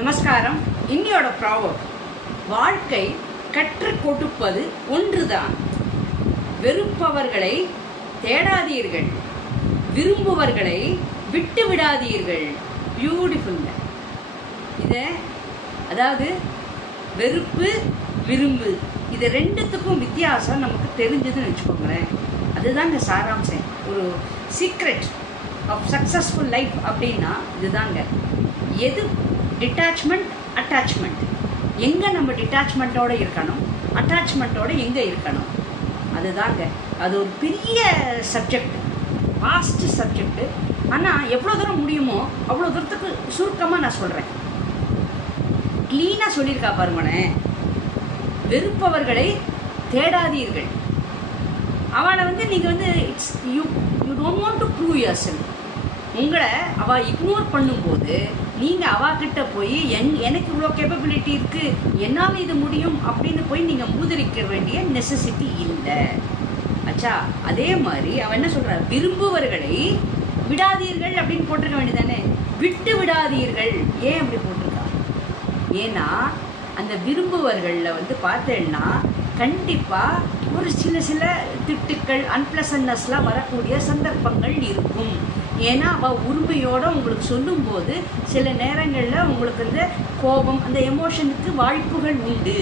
நமஸ்காரம். இன்னியோட ப்ராவம் வாழ்க்கை கற்றுக் கொடுப்பது ஒன்றுதான். வெறுப்பவர்களை தேடாதீர்கள். விரும்புவர்களை விட்டு விடாதீர்கள். பியூட்டிஃபுல்ல இதை அதாவது வெறுப்பு விரும்பு இது ரெண்டுத்துக்கும் வித்தியாசம் நமக்கு தெரிஞ்சதுன்னு வச்சுக்கோங்களேன். அதுதாங்க சாராம்சம். ஒரு சீக்ரெட் ஆஃப் சக்ஸஸ்ஃபுல் லைஃப் அப்படின்னா இதுதாங்க. எது டிட்டாச்மெண்ட் அட்டாச்மெண்ட் எங்கே நம்ம டிட்டாச்மெண்ட்டோட இருக்கணும்? அட்டாச்மெண்ட்டோட எங்கே இருக்கணும்? அதுதாங்க. அது ஒரு பெரிய சப்ஜெக்ட் வாஸ்ட் சப்ஜெக்டு ஆனால் எவ்வளோ தூரம் முடியுமோ அவ்வளோ தூரத்துக்கு சுருக்கமாக நான் சொல்கிறேன் க்ளீனாக சொல்லியிருக்கா பாருங்கண்ணே. வெறுப்பவர்களை தேடாதீர்கள். அவளை வந்து நீங்கள் வந்து it's you you don't want to prove yourself உங்களை அவள் இக்னோர் பண்ணும்போது நீங்கள் அவாக்கிட்ட போய் என் எனக்கு இவ்வளோ கேப்பபிலிட்டி இருக்குது என்னால் இது முடியும்? அப்படின்னு போய் நீங்கள் மூதரிக்க வேண்டிய நெசசிட்டி இல்லை. அச்சா அதே மாதிரி அவன் என்ன சொல்கிறார் விரும்புவர்களை விடாதீர்கள் அப்படின்னு போட்டிருக்க வேண்டியதானே? விட்டு விடாதீர்கள். ஏன் அப்படி போட்டிருக்கா? ஏன்னா அந்த விரும்புவர்களில் வந்து பார்த்தேன்னா கண்டிப்பாக ஒரு சில சில திட்டுக்கள் அன்பிளசன்னஸ்லாம் வரக்கூடிய சந்தர்ப்பங்கள் இருக்கும். ஏன்னா அவள் உரிமையோடு உங்களுக்கு சொல்லும்போது சில நேரங்களில் உங்களுக்கு அந்த கோபம் அந்த எமோஷனுக்கு வாய்ப்புகள் உண்டு.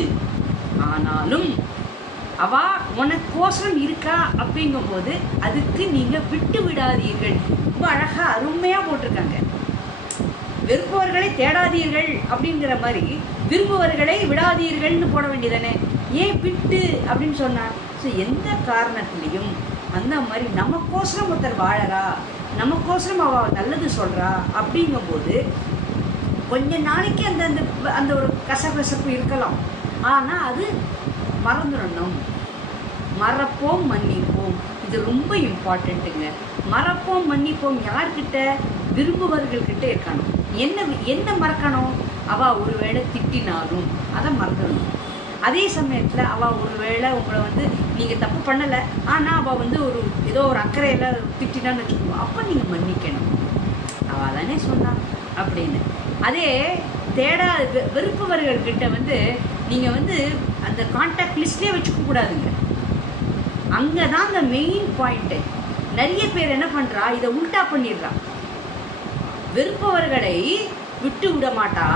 ஆனாலும் அவா உனக்கோசரம் இருக்கா அப்படிங்கும்போது அதுக்கு நீங்கள் விட்டு விடாதீர்கள். ரொம்ப அழகாக அருமையாக போட்டிருக்காங்க. வெறுப்பவர்களை தேடாதீர்கள் அப்படிங்கிற மாதிரி விரும்புவர்களை விடாதீர்கள்னு போட வேண்டியதானே? ஏன் விட்டு அப்படின்னு சொன்னார் ஸோ எந்த காரணத்துலேயும் அந்த மாதிரி நமக்கோசரம் ஒருத்தர் வாழறா? நமக்கோசரம் அவ நல்லது சொல்கிறா அப்படிங்கும்போது கொஞ்ச நாளைக்கு அந்த அந்த அந்த ஒரு கசகசப்பு இருக்கலாம். ஆனால் அது மறந்துடணும். மறப்போம் மன்னிப்போம். இது ரொம்ப இம்பார்ட்டண்ட்டுங்க மறப்போம் மன்னிப்போம் யார்கிட்ட? விரும்புவர்கள்கிட்ட இருக்கணும். என்ன என்ன மறக்கணும்? அவள் ஒருவேளை திட்டினாலும். அதை மறந்துடணும். அதே சமயத்தில் அவள் ஒரு வேளை உங்களை வந்து நீங்கள் தப்பு பண்ணலை. ஆனால் அவள் வந்து ஒரு ஏதோ ஒரு அக்கறையில் திட்டினான்னு வச்சுக்கோங்க. அப்போ நீங்கள் மன்னிக்கணும். அவள் தானே சொன்னான் அப்படின்னு. அதே தேடா வெறுப்பவர்கள்கிட்ட வந்து நீங்கள் வந்து அந்த கான்டாக்ட் லிஸ்ட்லேயே வச்சுக்க கூடாதுங்க. அங்கே தான் அந்த மெயின் பாயிண்ட்டு நிறைய பேர் என்ன பண்ணுறா இதை உல்டா பண்ணிடுறா. வெறுப்பவர்களை விட்டு விட மாட்டா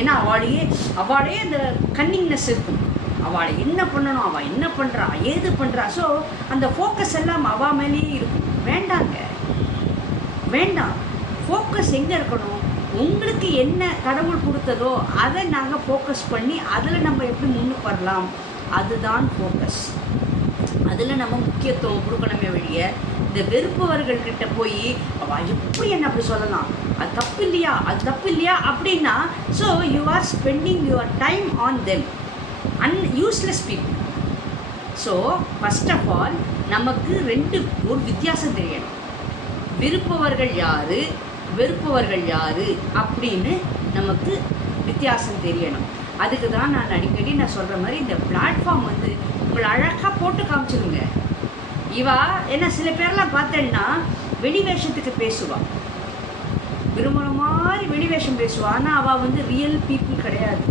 ஏன்னா அவளையே அவளே அந்த கன்னிங்னஸ் இருக்கும். அவளை என்ன பண்ணணும்? அவள் என்ன பண்ணுறா ஏது பண்ணுறா ஸோ அந்த ஃபோக்கஸ் எல்லாம் அவ மேலேயே இருக்கும். வேண்டாங்க. வேண்டாம். ஃபோக்கஸ் எங்கே இருக்கணும்? உங்களுக்கு என்ன கடவுள் கொடுத்ததோ அதை நாங்கள் ஃபோக்கஸ் பண்ணி அதில் நம்ம எப்படி முன்னுக்கு வரலாம்? அதுதான் ஃபோக்கஸ் அதில் நம்ம முக்கியத்துவம் கொடுக்கணுமே வழியை இந்த வெறுப்பவர்கள்கிட்ட போய் அவள் எப்படி என்ன அப்படி சொல்லலாம்? அது தப்பு இல்லையா? அது தப்பு இல்லையா? அப்படின்னா so you are spending your time on them an useless people so first of all நமக்கு ரெண்டு ஒரு வித்தியாசம் தெரியணும். விருப்பவர்கள் யாரு? வெறுப்பவர்கள் யாரு? அப்படின்னு நமக்கு வித்தியாசம் தெரியணும். அதுக்கு தான் நான் அடிக்கடி நான் சொல்கிற மாதிரி இந்த பிளாட்ஃபார்ம் வந்து உங்களை அழகாக போட்டு காமிச்சிருங்க. இவா ஏன்னா சில பேர்லாம் பார்த்தேன்னா வெளிவேஷத்துக்கு பேசுவாள் பேசுவா. விரும்புகிற மாதிரி வெளிவேஷம் பேசுவா. ஆனால் அவள் வந்து ரியல் பீப்புள் கிடையாது.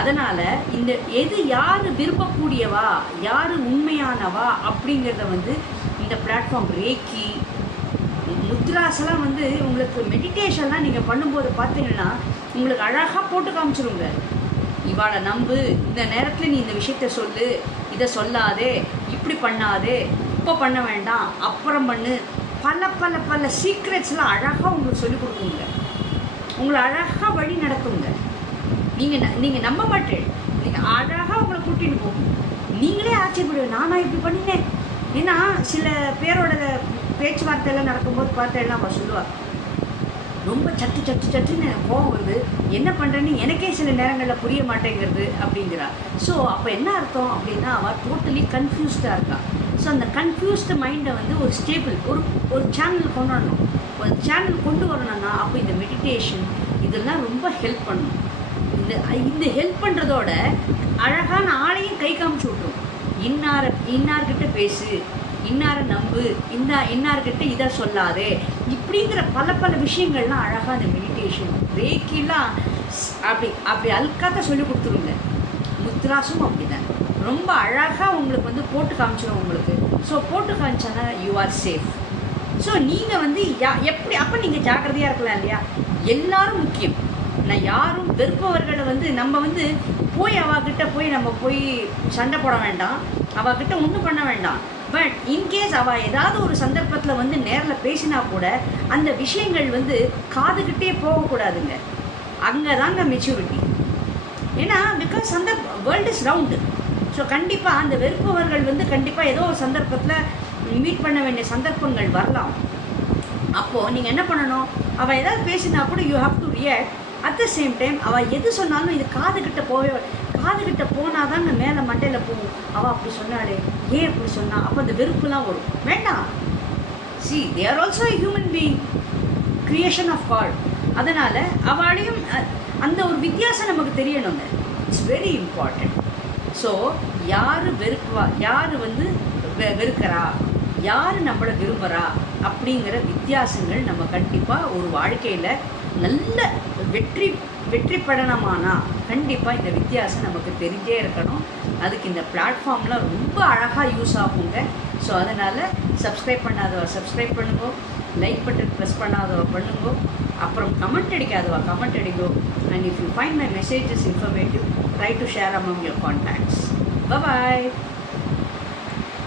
அதனால் இந்த எது யார் விரும்பக்கூடியவா யார் உண்மையானவா அப்படிங்கிறத வந்து இந்த பிளாட்ஃபார்ம் ரேக்கி முத்ராஸ்லாம் வந்து உங்களுக்கு மெடிடேஷன்லாம் நீங்கள் பண்ணும்போது பார்த்தீங்கன்னா உங்களுக்கு அழகாக போட்டு காமிச்சிருங்க. இவாளை நம்பு இந்த நேரத்தில் நீ இந்த விஷயத்த சொல்லு இதை சொல்லாதே இப்படி பண்ணாதே இப்போ பண்ண வேண்டாம் அப்புறம் பண்ணு. பல பல பல சீக்ரெட்ஸ்லாம் அழகாக உங்களுக்கு சொல்லிக் கொடுக்குங்க உங்களை அழகாக வழி நடத்துங்க. நீங்கள் நீங்கள் நம்ப மாட்டேன். நீங்கள் அழகாக உங்களை கூட்டின்னு போகும் நீங்களே ஆச்சரியப்படுவேன் நானா இப்படி பண்ணினேன். ஏன்னா சில பேரோட பேச்சுவார்த்தையெல்லாம் நடக்கும்போது பார்த்தேன்னா அவள் சொல்லுவாள் ரொம்ப சட்டு சட்டு சட்டுன்னு கோவம் வருது என்ன பண்ணுறேன்னு எனக்கே சில நேரங்களில் புரிய மாட்டேங்கிறது அப்படிங்கிறா. ஸோ அப்போ என்ன அர்த்தம் அப்படின்னா அவள் டோட்டலி கன்ஃபியூஸ்டாக இருக்கா. ஸோ அந்த கன்ஃபியூஸ்டு மைண்டை வந்து ஒரு ஸ்டேபிள் ஒரு ஒரு சேனல் கொண்டு வரணும் ஒரு சேனல் கொண்டு வரணும்னா அப்போ இந்த மெடிடேஷன் இதெல்லாம் ரொம்ப ஹெல்ப் பண்ணும். இந்த இந்த ஹெல்ப் பண்ணுறதோட அழகான ஆளையும் கை காமிச்சு விட்ரும் இன்னார் இன்னார்கிட்ட பேசு. இன்னாரை நம்பு இந்த இன்னார்கிட்ட இதை சொல்லாதே. இப்படிங்கிற பல பல விஷயங்கள்லாம் அழகாக அந்த மெடிடேஷன் ரேக்கிலாம் அப்படி அப்படி அல்காத்த சொல்லி கொடுத்துருங்க. முத்ராசும் அப்படிதான். ரொம்ப அழகாக உங்களுக்கு வந்து போட்டு காமிச்சிடும் உங்களுக்கு. ஸோ போட்டு காமிச்சானா யூ ஆர் சேஃப் ஸோ நீங்கள் வந்து யா எப்படி அப்போ நீங்கள் ஜாக்கிரதையாக இருக்கலாம் இல்லையா? எல்லாரும் முக்கியம். நான் யாரும் வெறுப்பவர்களை வந்து நம்ம வந்து போய் அவகிட்ட போய் நம்ம போய் சண்டை போட வேண்டாம். அவகிட்ட ஒன்றும் பண்ண வேண்டாம். பட் இன்கேஸ் அவள் ஏதாவது ஒரு சந்தர்ப்பத்தில் வந்து நேரில் பேசினா கூட அந்த விஷயங்கள் வந்து காதுகிட்டே போகக்கூடாதுங்க அங்கே தாங்க மெச்சூரிட்டி ஏன்னா பிகாஸ் அந்த வேர்ல்டு இஸ் ரவுண்டு ஸோ கண்டிப்பாக அந்த வெறுப்பவர்கள் வந்து கண்டிப்பாக ஏதோ ஒரு சந்தர்ப்பத்தில் மீட் பண்ண வேண்டிய சந்தர்ப்பங்கள் வரலாம். அப்போது நீங்கள் என்ன பண்ணணும்? அவள் ஏதாவது பேசினா கூட you have to react at the same time அவள் எது சொன்னாலும் இது காதுகிட்ட போவே காதுகிட்ட போனால் தாங்க மேலே மண்டையில் போகும். அவள் அப்படி சொன்னாலே ஏன் அப்படி சொன்னா? அப்போ அந்த வெறுப்புலாம் வரும். வேண்டாம். See they are also human being creation of God அதனால் அவளையும் அந்த ஒரு வித்தியாசம் நமக்கு தெரியணுங்க. இட்ஸ் வெரி இம்பார்ட்டண்ட் ஸோ யார் வெறுக்குவா யார் வந்து வெ- வெறுக்கிறா? யார் நம்மளை விரும்புகிறா அப்படிங்கிற வித்தியாசங்கள் நம்ம கண்டிப்பாக ஒரு வாழ்க்கையில் நல்ல வெற்றி வெற்றி படனமானா கண்டிப்பாக இந்த வித்தியாசம் நமக்கு தெரிஞ்சே இருக்கணும். அதுக்கு இந்த பிளாட்ஃபார்ம்லாம் ரொம்ப அழகாக யூஸ் ஆகுங்க. ஸோ அதனால் சப்ஸ்கிரைப் பண்ணாதவ சப்ஸ்கிரைப் பண்ணுங்கோ. லைக் பட்டன் ப்ரெஸ் பண்ணாதவ பண்ணுங்கோ. அப்புறம் கமெண்ட் அடிக்காதவா comment அடிங்கோ. And if you find my messages informative try to share among your contacts bye